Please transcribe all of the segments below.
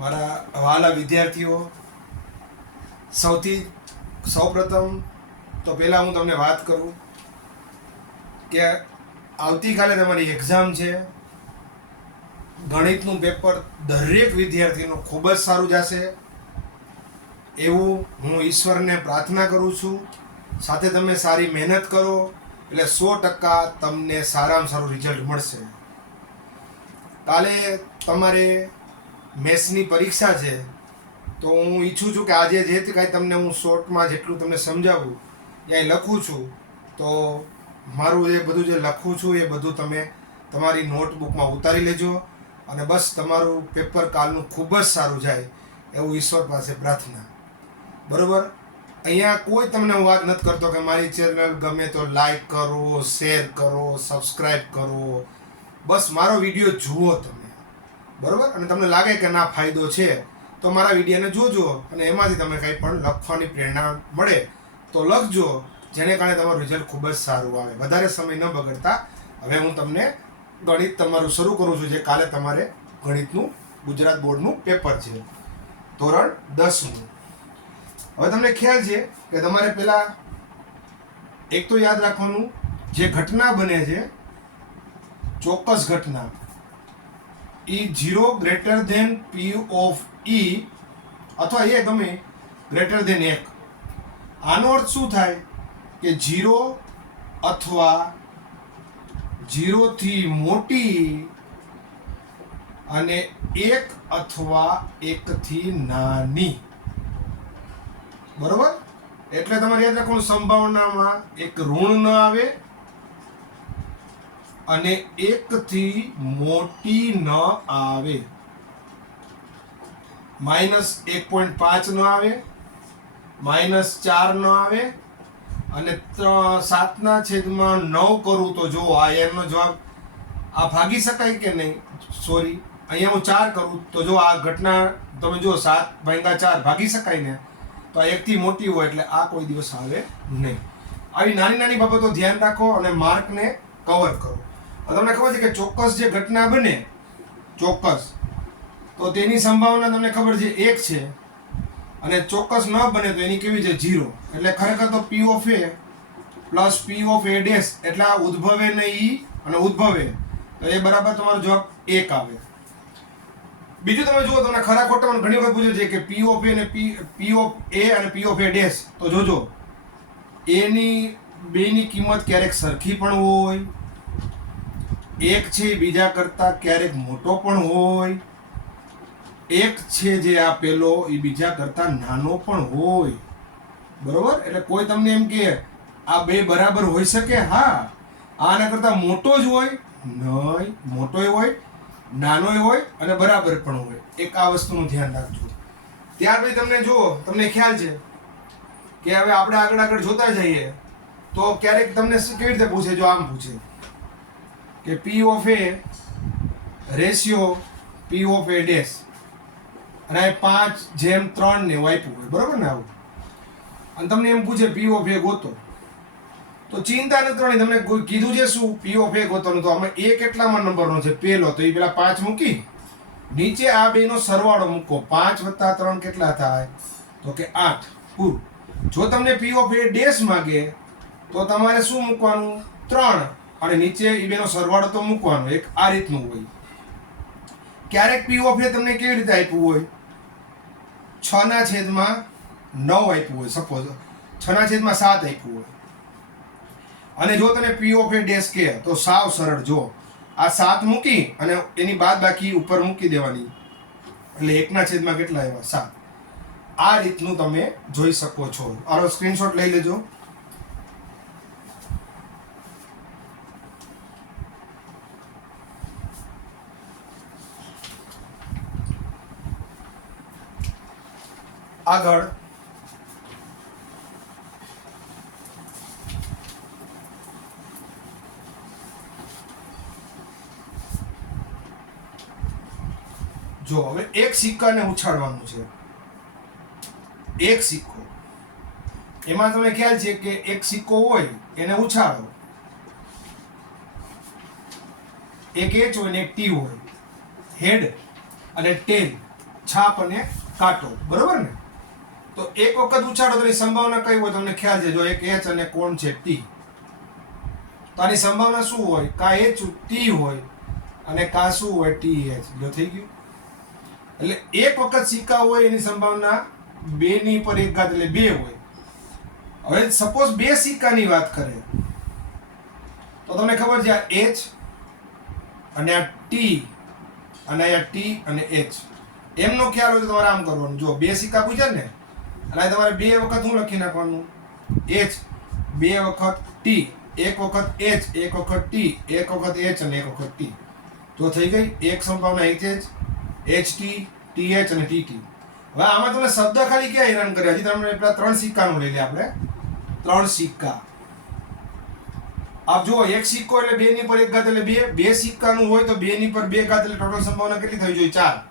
મારા વહાલા વિદ્યાર્થીઓ, સૌપ્રથમ તો પહેલાં હું તમને વાત કરું કે આવતીકાલે તમારી એક્ઝામ છે. ગણિતનું પેપર દરેક વિદ્યાર્થીનું ખૂબ જ સારું જશે એવું હું ઈશ્વરને પ્રાર્થના કરું છું. સાથે તમે સારી મહેનત કરો એટલે 100% તમને સારામાં સારું રિઝલ્ટ મળશે. કાલે તમારે મેથ્સની પરીક્ષા છે, તો હું ઈચ્છું છું કે આજે જે કાંઈ તમને હું શોર્ટમાં જેટલું તમને સમજાવું ત્યાં લખું છું, તો મારું એ બધું જે લખું છું એ બધું તમે તમારી નોટબુકમાં ઉતારી લેજો અને બસ તમારું પેપર કાલનું ખૂબ જ સારું જાય એવું ઈશ્વર પાસે પ્રાર્થના. બરાબર? અહીંયા કોઈ તમને હું વાત નથી કરતો કે મારી ચેનલ ગમે તો લાઈક કરો, શેર કરો, સબસ્ક્રાઈબ કરો. બસ મારો વિડીયો જુઓ તમે, બરાબર? અને તમને લાગે કે ના ફાયદો છે તો મારા વિડીયોને જોજો અને એમાંથી તમે કંઈ પણ લખવાની પ્રેરણા મળે તો લખજો, જેને કારણે તમારું રિઝલ્ટ ખૂબ જ સારું આવે. વધારે સમય ન બગડતા હવે હું તમને ગણિત તમારું શરૂ કરું છું. જે કાલે તમારે ગણિતનું ગુજરાત બોર્ડનું પેપર છે, ધોરણ 10નું. હવે તમને ખ્યાલ છે કે તમારે પહેલાં એક તો યાદ રાખવાનું, જે ઘટના બને છે, ચોક્કસ ઘટના, એ 0 greater than P of E અથવા એ ગમે ગ્રેટર ધેન 1. આનો અર્થ શું થાય કે 0 અથવા 0 થી મોટી અને 1 અથવા 1 થી નાની. બરોબર? એટલે તમારે યાદ રાખવાનું, સંભાવનામાં એક ઋણ ન આવે અને 1 થી મોટી ન આવે, -1.5 ન આવે, -4 ન આવે અને 7/9 કરું તો જો આ એનો જવાબ આ ભાગી શકાય કે નહીં? સોરી, અહીંયા હું 4 કરું તો જો આ ઘટના તમે જો 7/4 ભાગી શકાય ને? તો આ 1 થી મોટી હોય એટલે આ કોઈ દિવસ આવે નહીં. આવી નાની નાની બાબતો ધ્યાન રાખો અને માર્કને કવર કરો. તમને ખબર છે કે ચોક્કસ જે ઘટના બને, ચોક્કસ, તો તેની સંભાવના તમને ખબર છે 1 છે અને ચોક્કસ ન બને તો એની કેવી છે? 0. એટલે ખરેખર તો P of A plus P of A dash એટલે આ ઉદ્ભવે ને ઈ અને ઉદ્ભવે તો એ બરાબર તમારો જવાબ 1 આવે. બીજું તમે જુઓ, તમને ખરા ખોટામાં ઘણી વખત પૂછે છે કે P ઓફ A અને P ઓફ A અને P ઓફ A ડેશ, તો જોજો A ની બેની કિંમત ક્યારેક સરખી પણ હોય, એક છે બીજા કરતા ક્યારેક મોટો પણ હોય, એક છે જે આ પેલો એ બીજા કરતા નાનો પણ હોય. બરોબર? એટલે કોઈ તમને એમ કે આ બે બરાબર હોઈ શકે? હા, આના કરતા મોટો જ હોય નહીં, મોટોય હોય, નાનોય હોય અને બરાબર પણ હોય. એક આ વસ્તુનું ધ્યાન રાખજો. ત્યાર પછી તમને જુઓ, તમને ખ્યાલ છે કે હવે આપણે આગળ જોતા જઈએ તો ક્યારેક તમને કેવી રીતે પૂછે? જો આમ પૂછે કે P of A ratio P of A dash અને 5/3 ને એવું આપ્યું હોય, બરોબર ને? આવું અને તમને એમ પૂછે P ઓફ A ગોતો, તો ચિંતા નથી કરવાની. તમને કીધું છે શું? P of A ગોતવાનું. તો આમાં A કેટલામાં નંબરનો છે? પહેલો, તો એ પેલા 5 મૂકી નીચે આ બેનો સરવાળો મૂકો. 5 + 3 કેટલા થાય? તો કે 8. પૂરું. જો તમને P ઓફ A ડેશ માગે તો તમારે શું મૂકવાનું? 3 અને નીચે એ બેનો સરવાળો તો મૂકવાનો. એક આ રીતનું હોય. ક્યારેક P ઓફ A તમને કેવી રીતે આપ્યું હોય? 6/9 આપ્યું હોય, સપોઝ 6/7 આપ્યું હોય. અને જો તને P ઓફ A ડેશ કે તો સાવ સરળ, જો આ 7 મૂકી અને એની બાદ બાકી ઉપર મૂકી દેવાની એટલે 1/7 કેટલા આવ્યા? 7. આ રીતનું તમે જોઈ શકો છો. આનો સ્ક્રીનશોટ લઈ લેજો. આગળ જો હવે એક સિક્કાને ઉછાળવાનું છે. એક સિક્કો, એમાં તમને ખ્યાલ છે કે એક સિક્કો હોય એને ઉછાળો, એક H હોય ને એક T હોય, હેડ અને ટેલ. છાપ અને કાંટો, બરોબર ને? તો એક વખત ઉછાળો તો એની સંભાવના કઈ હોય તમને ખ્યાલ છે? જો એક એચ અને કોણ છે ટી, તો આની સંભાવના શું હોય? કા એચ ટી હોય અને કા શું હોય? T H. જો થઈ ગયું. એટલે એક વખત સિક્કા હોય એની સંભાવના 2 ની પર 1 ઘાત એટલે 2 હોય. હવે સપોઝ 2 સિક્કાની વાત કરે તો તમને ખબર છે આ એચ અને આ ટી અને આ ટી અને એચ, એમનો ખ્યાલ હોય તો તમારે આમ કરવાનું. જો 2 સિક્કા પૂછ્યા ને, અને તમારે 2 વખત શું લખી નાખવાનું? એચ, 2 વખત ટી, 1 વખત એચ, 1 વખત ટી, 1 વખત એચ અને 1 વખત ટી. તો થઈ ગઈ એક સંભાવના H H, H T, T H અને ટી ટી. હવે આમાં તમને શબ્દ ખાલી ક્યાં હેરાન કર્યા? હજી તમને પેલા 3 સિક્કાનું લઈ લે આપણે. 3 સિક્કા. આપ જુઓ, એક સિક્કો એટલે 2 ની પર 1 ઘાત એટલે 2. 2 સિક્કાનું હોય તો 2 ની પર 2 ઘાત એટલે ટોટલ સંભાવના કેટલી થવી જોઈએ? 4.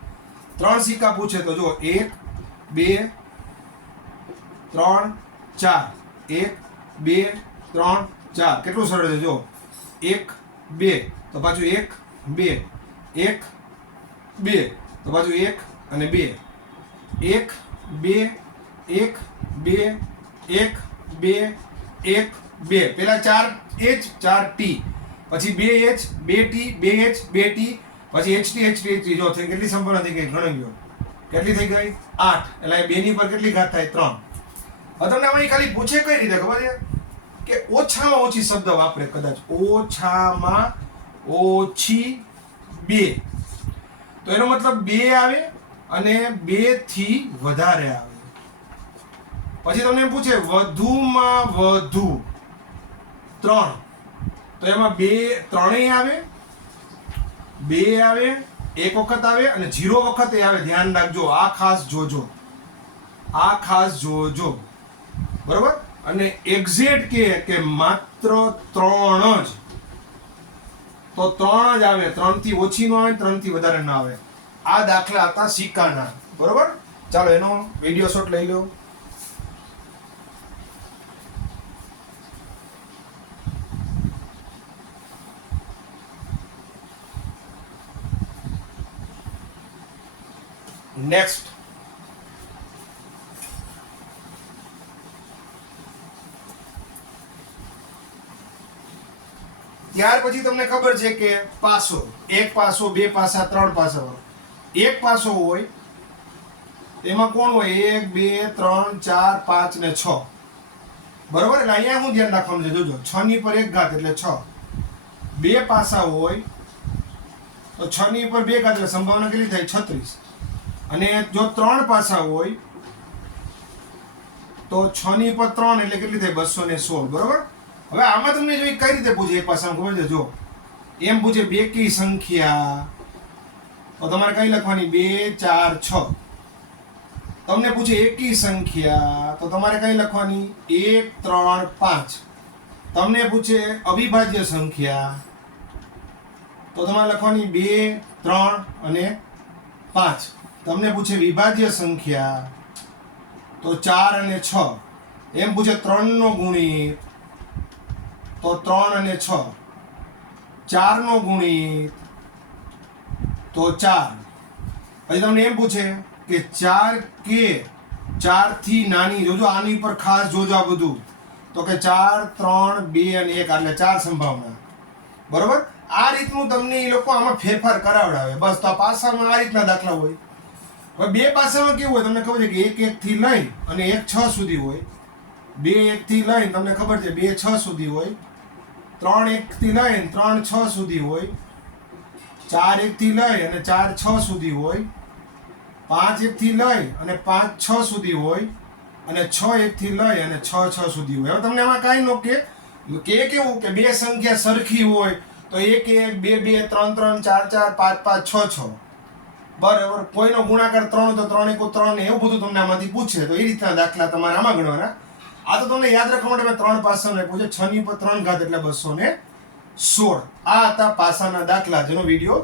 3 સિક્કા પૂછે તો જો 1 2 3 4, 1 2 3 4. કેટલું સરળ છે? જો 1 2 તો પાછું 1 2, 1 2 તો પાછું 1 અને 2, 1 2 1 2 1 2 1 2. પેલા 4 એચ 4 ટી, પછી 2 એચ 2 ટી, 2 એચ 2 ટી, પછી એચ ટી એચ ટી. જો થઈ કેટલી સંભાવના થઈ ગઈ? ગણી ગયો. કેટલી થઈ ગઈ? 8. એટલે 2 ની પર કેટલી ઘાત થાય? 3. હવે તમને આમાં ખાલી પૂછે કઈ રીતે ખબર છે? કે ઓછામાં ઓછી શબ્દ વાપરે, કદાચ ઓછામાં ઓછી 2, તો એનો મતલબ 2 આવે અને 2 થી વધારે આવે. પછી તમને એમ પૂછે વધુમાં વધુ 3, તો એમાં 2 3 આવે, 2 આવે, 1 વખત આવે અને 0 વખતે આવે. ધ્યાન રાખજો, આ ખાસ જોજો, આ ખાસ જોજો, બરોબર? અને એક્ઝેક્ટ કે માત્ર 3 જ, તો 3 જ આવે, 3 થી ઓછી નો આવે, 3 થી વધારે ના આવે. આ દાખલા હતા સિક્કાના, બરોબર? ચાલો એનો વિડીયો શોટ લઈ લો. નેક્સ્ટ, ત્યાર પછી તમને ખબર છે કે પાસો, 1 પાસો, 2 પાસા, 3 પાસા. 1 પાસો હોય એમાં કોણ હોય? 1 2 3 4 5 ને 6, બરોબર? એટલે અહીંયા શું ધ્યાન રાખવાનું છે? જોજો, 6 ની પર 1 ઘાત એટલે 6. 2 પાસા હોય તો 6 ની પર 2 ઘાત એટલે સંભાવના કેટલી થાય? 36. અને જો 3 પાસા હોય તો 6 ની પર 3 એટલે કેટલી થાય? 216, બરોબર? હવે આમાં તમને જો કઈ રીતે પૂછે? એક પાસામાં ખબર છે? જો એમ પૂછે બેકી સંખ્યા, તો તમારે કઈ લખવાની? 2 4 6. તમને પૂછે એકી સંખ્યા, તો તમારે કઈ લખવાની? 1 3 5. તમને પૂછે અવિભાજ્ય સંખ્યા, તો તમારે લખવાની 2 3 અને 5. તમને પૂછે વિભાજ્ય સંખ્યા, તો 4 અને 6. એમ પૂછે 3 નો ગુણિત, તો 3 અને 6. 4 નો ગુણિત, તો 4. પછી તમને એમ પૂછે કે 4 કે 4 થી નાની, જોજો આની પર ખાસ જોજો આ બધું, તો કે 4 3 2 અને 1 એટલે 4 સંભાવના, બરોબર? આ રીતનું તમને એ લોકો આમાં ફેરફાર કરાવડાવે. બસ, તો આ પાસામાં આ રીતના દાખલા હોય. હવે 2 પાસામાં કેવું હોય? તમને ખબર છે કે 1 1 થી લઈ અને 1 6 સુધી હોય. 2 1 થી લઈને તમને ખબર છે 2 6 સુધી હોય. 3 1 થી લઈને 3 6 સુધી હોય. 4 1 થી લઈ અને 4 6 સુધી હોય. 5 1 થી લઈ અને 5 6 સુધી હોય. અને 6 1 થી લઈ અને 6 6 સુધી હોય. હવે તમને આમાં કાંઈ નો કે કેવું કે 2 સંખ્યા સરખી હોય તો 1 1 2 2 3 3 4 4 5 5 6 6, બરાબર? કોઈનો ગુણાકાર 3 તો 3 1 3 ને એવું બધું તમને આમાંથી પૂછે, તો એ રીતના દાખલા તમારે આમાં ગણવાના. આ તો તમને યાદ રાખવા માટે મેં 3 પાસાને પૂછે. 6 ની પર 3 ઘાત એટલે 216. આ હતા પાસાના દાખલા, જેનો વિડીયો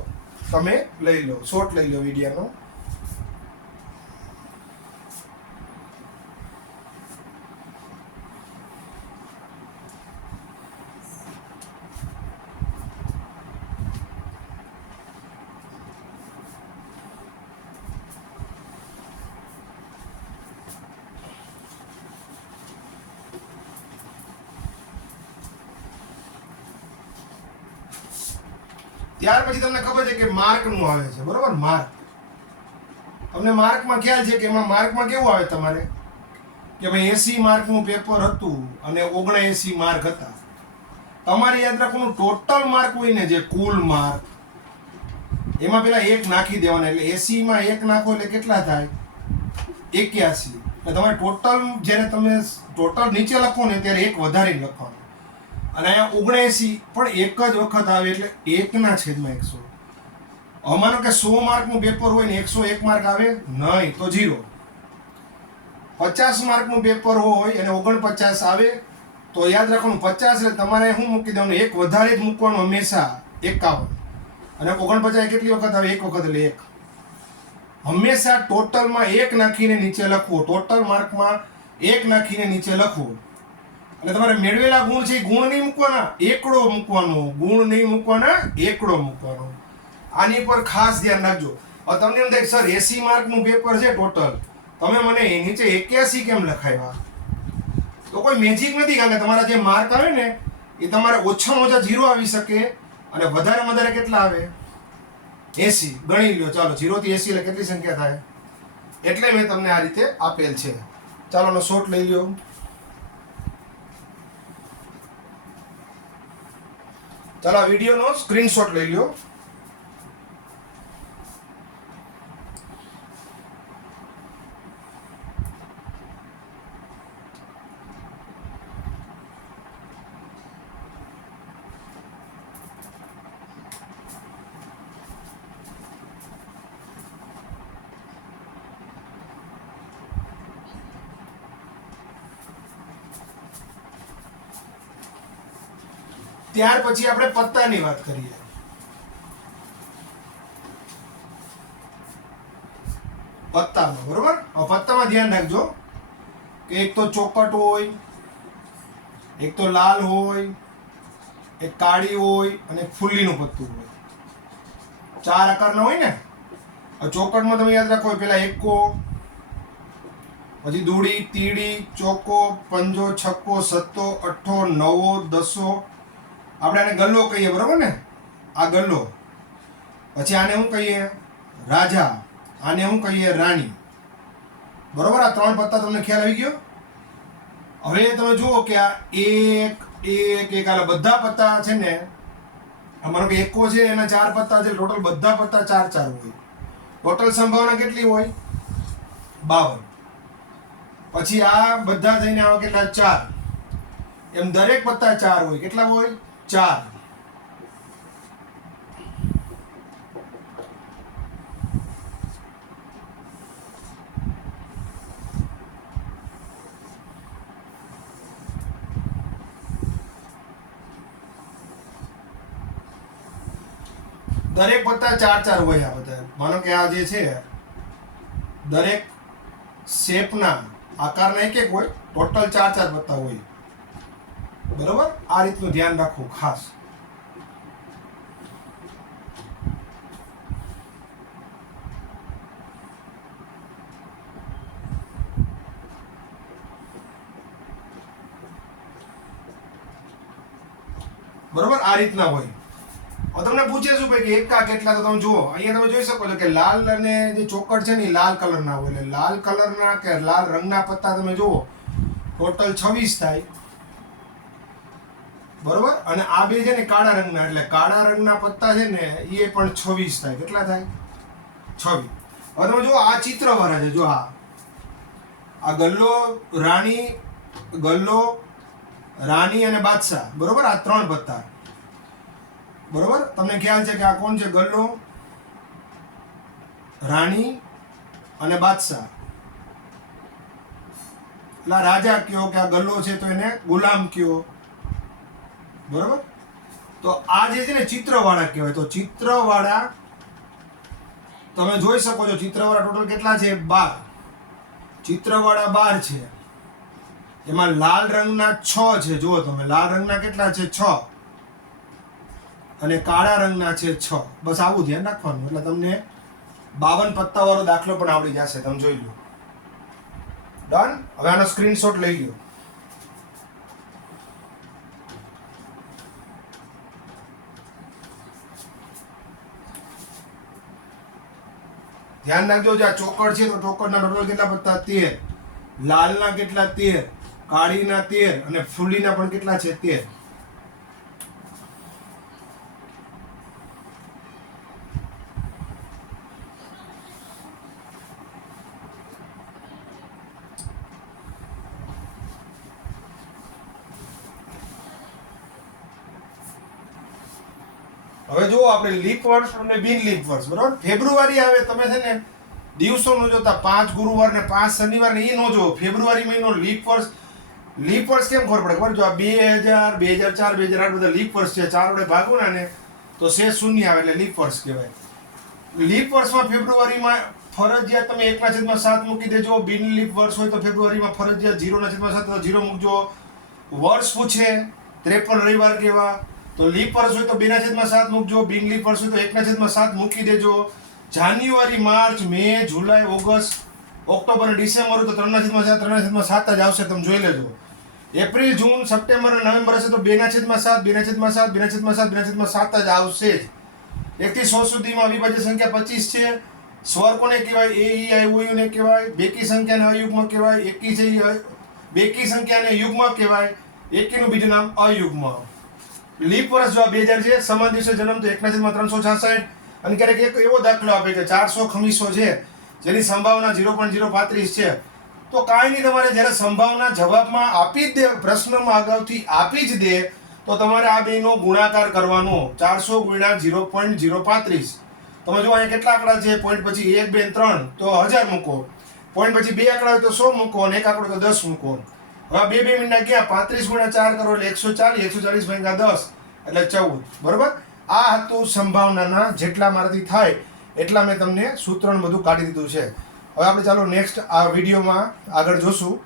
તમે લઈ લો, શોર્ટ લઈ લો વિડીયોનો. ત્યાર પછી તમને ખબર છે કે માર્કનું આવે છે, બરોબર? માર્ક, તમને માર્કમાં ખ્યાલ છે કે એમાં માર્કમાં કેવું આવે તમારે કે ભાઈ 80 માર્કનું પેપર હતું અને 79 માર્ક હતા. તમારે યાદ રાખવાનું ટોટલ માર્ક હોય ને, જે કુલ માર્ક, એમાં પેલા 1 નાખી દેવાના. એટલે 80 માં 1 નાખો એટલે કેટલા થાય? 81. એટલે તમારે ટોટલ, જ્યારે તમે ટોટલ નીચે લખો ને ત્યારે 1 વધારીને લખવાનું. અને અહીંયા 79 પણ એક જ વખત આવે એટલે 1/100. હવે માનો કે 100 માર્કનું પેપર હોય ને 101 માર્ક આવે નહીં તો 0. 50 માર્કનું પેપર હોય અને 49 આવે તો યાદ રાખવાનું 50 એટલે તમારે શું મૂકી દેવાનું? 1 વધારે જ મૂકવાનું હંમેશા, 51. અને 49 કેટલી વખત આવે? 1 વખત એટલે 1. હંમેશા ટોટલમાં 1 નાખીને નીચે લખવું. ટોટલ માર્કમાં 1 નાખીને નીચે લખવું. એટલે તમારે મેળવેલા ગુણ છે એ ગુણ નહીં મૂકવાના, એકડો મૂકવાનો. ગુણ નહીં મૂકવાના, એકડો મૂકવાનો. આની પર ખાસ ધ્યાન રાખજો. હવે તમને એમ થાય સર 80 માર્કનું પેપર છે ટોટલ, તમે મને નીચે 81 કેમ લખાવ્યા? તો કોઈ મેજિક નથી, કારણ કે તમારા જે માર્ક આવે ને એ તમારે ઓછામાં ઓછા 0 આવી શકે અને વધારે વધારે કેટલા આવે? 80. ગણી લ્યો. ચાલો 0 થી 80 એટલે કેટલી સંખ્યા થાય? એટલે મેં તમને આ રીતે આપેલ છે. ચાલો આનો શોર્ટ લઈ લ્યો. ચાલો આ વિડીયોનો સ્ક્રીનશોટ લઈ લ્યો. ત્યાર પછી આપણે પત્તાની વાત કરીએ. પત્તામાં, બરોબર? હવે પત્તામાં ધ્યાન રાખજો કે એક તો ચોકટ હોય, એક તો લાલ હોય, એક કાળી હોય અને એક ફુલ્લીનું પત્તું હોય. 4 આકારના હોય ને. ચોકટમાં તમે યાદ રાખો, પેલા એકો, પછી દૂડી, તીડી, ચોકો, પંજો, છક્કો, સત્તો, અઠ્ઠો, નવો, દસો. આપણે આને ગલ્લો કહીએ, બરોબર ને? આ ગલ્લો. પછી આને શું કહીએ? રાજા. આને શું કહીએ? રાણી. બરોબર? આ 3 પત્તા તમને ખ્યાલ આવી ગયો? હવે તમે જુઓ કે આ એક આ બધા પત્તા છે ને, અમારો કે એકો છે એના 4 પત્તા છે, ટોટલ બધા પત્તા 4 હોય. ટોટલ સંભાવના કેટલી હોય? 52. પછી આ બધા થઈને આવે કેટલા? 4. એમ દરેક પત્તા 4 હોય. કેટલા હોય? 4. દરેક પત્તા 4 હોય. આ બધા માનો કે આ જે છે દરેક શેપના આકારના એક હોય, ટોટલ 4 પત્તા હોય. બરોબર? આ રીતનું ધ્યાન રાખવું ખાસ. બરોબર? આ રીતના હોય. હવે તમને પૂછે શું ભાઈ કે એકા કેટલા? તો તમે જુઓ, અહીંયા તમે જોઈ શકો છો કે લાલ અને જે ચોકડ છે ને એ લાલ કલરના હોય. એટલે લાલ કલરના કે લાલ રંગના પત્તા તમે જુઓ ટોટલ 26 થાય. બરોબર? અને આ બે છે ને કાળા રંગના, એટલે કાળા રંગના પત્તા છે ને એ પણ 26 થાય. કેટલા થાય? 26. હવે તમે જુઓ આ ચિત્ર વાળા છે. જો આ ગલ્લો, રાણી અને બાદશાહ. બરોબર? આ 3 પત્તા. બરોબર? તમને ખ્યાલ છે કે આ કોણ છે? ગલ્લો, રાણી અને બાદશાહ. એટલે રાજા કયો કે આ ગલ્લો છે તો એને ગુલામ કયો. બરોબર? તો આ જે છે ને ચિત્રવાળા કહેવાય. તો ચિત્રવાળા તમે જોઈ શકો છો, ચિત્રવાળા ટોટલ કેટલા છે? 12. ચિત્રવાળા 12 છે. એમાં લાલ રંગના 6 છે. જુઓ તમે, લાલ રંગના કેટલા છે? 6. અને કાળા રંગના છે 6. બસ આવું ધ્યાન રાખવાનું. એટલે તમને 52 પત્તા વાળો દાખલો પણ આવડી જશે. તમે જોઈ લો. ડન? હવે આનો સ્ક્રીનશોટ લઈ લો. ધ્યાન રાખજો, જે આ ચોકડ છે તો ચોકડના ટોટલ કેટલા પત્તા? 13. લાલના કેટલા? 13. કાળીના 13 અને ફૂલીના પણ કેટલા છે? 13. હવે જો આપણે લીપ વર્ષ અને બિન લીપ વર્ષ, બરોબર? ફેબ્રુઆરી આવે, તમે છે ને દિવસો નો જોતા 5 ગુરુવાર ને 5 શનિવાર ને એ નો જો. ફેબ્રુઆરી મહિનો લીપ વર્ષ. લીપ વર્ષ કેમ ખબર પડે ખબર? જો આ 2000, 2004, 2008 બધા લીપ વર્ષ છે. 4 વડે ભાગો ને તો શેષ શૂન્ય આવે એટલે લીપ વર્ષ કહેવાય. લીપ વર્ષમાં ફેબ્રુઆરીમાં ફરજિયાત તમે 1/7 મૂકી દેજો. બિન લીપ વર્ષ હોય તો ફેબ્રુઆરીમાં ફરજિયાત 0/7 તો 0 મૂકજો. વર્ષ પૂછે 53 રવિવાર કેવા, તો લીપ વર્ષ હોય તો 2/7 મૂકજો. બિન લીપ વર્ષ હોય તો 1/7 મૂકી દેજો. જાન્યુઆરી, માર્ચ, મે, જુલાઈ, ઓગસ્ટ, ઓક્ટોબર અને ડિસેમ્બર હોય તો 3/7 3/7 જ આવશે, તમે જોઈ લેજો. એપ્રિલ, જૂન, સપ્ટેમ્બર અને નવેમ્બર હશે તો 2/7 2/7 2/7 2/7 જ આવશે જ. 1 થી 100 સુધીમાં અવિભાજ્ય સંખ્યા 25 છે. સ્વર કોને કહેવાય? એ, ઈ, આઈ, ઓ, યુ ને કહેવાય. બેકી સંખ્યાને અયુગ્મ કહેવાય. એકી છે બેકી સંખ્યાને યુગ્મ કહેવાય. એકીનું બીજું નામ અયુગ્મ. લીપ વર્ષ જો 2000 છે, સમાન દિવસે જન્મ તો 1/366. અને ક્યારેક એક એવો દાખલો આપે કે 400 ખમીસો છે જેની સંભાવના 0.035 છે, તો કાંઈ નહીં, તમારે જ્યારે સંભાવના જવાબમાં આપી જ દે, પ્રશ્નમાં અગાઉથી આપી જ દે, તો તમારે આ બેનો ગુણાકાર કરવાનો. 400 ગુણ્યા 0.035. તમે જો અહીંયા કેટલા આંકડા છે? પોઈન્ટ પછી 1, 2, 3 તો 1000 મૂકો. પોઈન્ટ પછી 2 આંકડા હોય તો 100 મૂકો અને 1 આંકડો તો 10 મૂકો. હવે 2 મિનિટના ગયા, 35 ગુણ્યા 4 કરો એટલે 140. 140 ભાગ્યા 10 એટલે 14. બરોબર? આ હતું સંભાવનાના જેટલા મારાથી થાય એટલા મેં તમને સૂત્રણ બધું કાઢી દીધું છે. હવે આપણે ચાલો નેક્સ્ટ આ વિડીયોમાં આગળ જોશું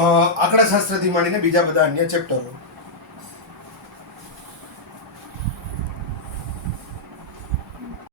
આંકડાશાસ્ત્રથી માંડીને બીજા બધા અન્ય ચેપ્ટરો.